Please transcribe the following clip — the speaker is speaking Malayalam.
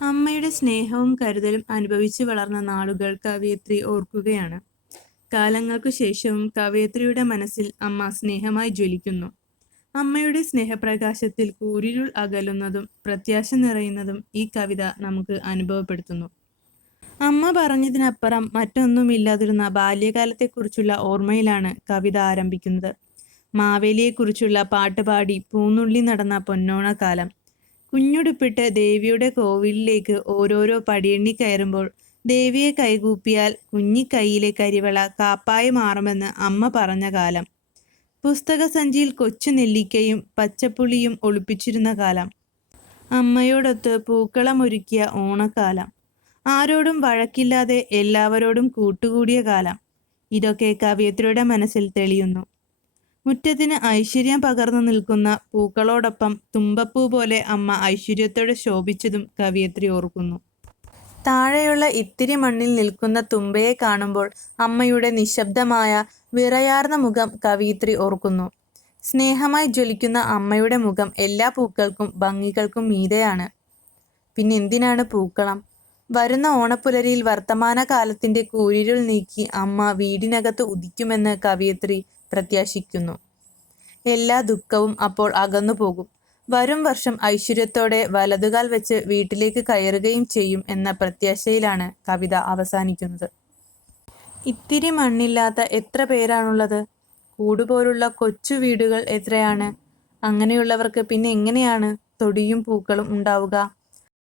അമ്മയുടെ സ്നേഹവും കരുതലും അനുഭവിച്ചു വളർന്ന നാളുകൾ കവയത്രി ഓർക്കുകയാണ്. കാലങ്ങൾക്കു ശേഷവും കവയത്രിയുടെ മനസ്സിൽ അമ്മ സ്നേഹമായി ജ്വലിക്കുന്നു. അമ്മയുടെ സ്നേഹപ്രകാശത്തിൽ കൂരിരുൾ അകലുന്നതും പ്രത്യാശ നിറയുന്നതും ഈ കവിത നമുക്ക് അനുഭവപ്പെടുത്തുന്നു. അമ്മ പറഞ്ഞതിനപ്പുറം മറ്റൊന്നുമില്ലാതിരുന്ന ബാല്യകാലത്തെക്കുറിച്ചുള്ള ഓർമ്മയിലാണ് കവിത ആരംഭിക്കുന്നത്. മാവേലിയെക്കുറിച്ചുള്ള പാട്ടുപാടി പൂന്നുള്ളി നടന്ന പൊന്നോണക്കാലം കുഞ്ഞുടുപ്പിട്ട് ദേവിയുടെ കോവിലിലേക്ക് ഓരോരോ പടിയെണ്ണി കയറുമ്പോൾ ദേവിയെ കൈകൂപ്പിയാൽ കുഞ്ഞിക്കൈയിലെ കരിവള കാപ്പായി മാറുമെന്ന് അമ്മ പറഞ്ഞ കാലം. പുസ്തക സഞ്ചിയിൽ കൊച്ചു നെല്ലിക്കയും പച്ചപ്പുളിയും ഒളിപ്പിച്ചിരുന്ന കാലം. അമ്മയോടൊത്ത് പൂക്കളമൊരുക്കിയ ഓണക്കാലം. ആരോടും വഴക്കില്ലാതെ എല്ലാവരോടും കൂട്ടുകൂടിയ കാലം. ഇതൊക്കെ കവിയത്രിയുടെ മനസ്സിൽ തെളിയുന്നു. മുറ്റത്തിന് ഐശ്വര്യം പകർന്നു നിൽക്കുന്ന പൂക്കളോടൊപ്പം തുമ്പപ്പൂ പോലെ അമ്മ ഐശ്വര്യത്തോടെ ശോഭിച്ചതും കവിയത്രി ഓർക്കുന്നു. താഴെയുള്ള ഇത്തിരി മണ്ണിൽ നിൽക്കുന്ന തുമ്പയെ കാണുമ്പോൾ അമ്മയുടെ നിശബ്ദമായ വിറയാർന്ന മുഖം കവിയിത്രി ഓർക്കുന്നു. സ്നേഹമായി ജ്വലിക്കുന്ന അമ്മയുടെ മുഖം എല്ലാ പൂക്കൾക്കും ഭംഗികൾക്കും മീതെയാണ്. പിന്നെന്തിനാണ് പൂക്കളം? വരുന്ന ഓണപ്പുലരിയിൽ വർത്തമാന വർത്തമാനകാലത്തിന്റെ കൂരിരുൾ നീക്കി അമ്മ വീടിനകത്ത് ഉദിക്കുമെന്ന് കവിയത്രി പ്രത്യാശിക്കുന്നു. എല്ലാ ദുഃഖവും അപ്പോൾ അകന്നു പോകും. വരും വർഷം ഐശ്വര്യത്തോടെ വലതുകാൽ വെച്ച് വീട്ടിലേക്ക് കയറുകയും ചെയ്യും എന്ന പ്രത്യാശയിലാണ് കവിത അവസാനിക്കുന്നത്. ഇത്തിരി മണ്ണില്ലാത്ത എത്ര പേരാണുള്ളത്? കൂടുപോലുള്ള കൊച്ചു വീടുകൾ എത്രയാണ്? അങ്ങനെയുള്ളവർക്ക് പിന്നെ എങ്ങനെയാണ് തൊടിയും പൂക്കളും ഉണ്ടാവുക?